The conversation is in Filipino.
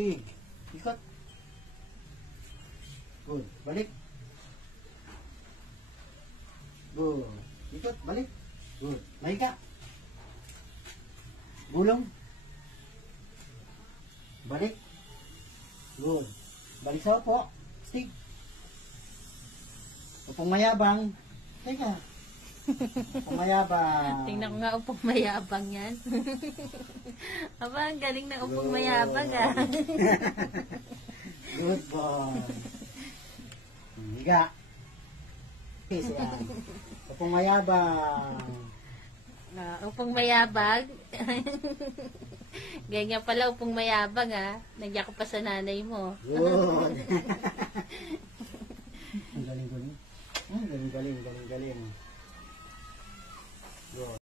Stig. Ikot. Good. Balik. Good. Ikot. Balik. Good. Mahiga. Gulong. Balik. Good. Balik sa upo. Stig. Upong mayabang. Teka. Upong mayabang. Tingnan ko nga upong mayabang yan. Aba, ang galing ng upong mayabang ah. Good boy. Higa. Peace yan. Upong mayabang. Upong mayabang. Ganyan pala upong mayabang ah. Nagyak ko pa sa nanay mo. Good. Ang galing-galing. Ang galing-galing. Good.